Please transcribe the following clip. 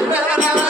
Rama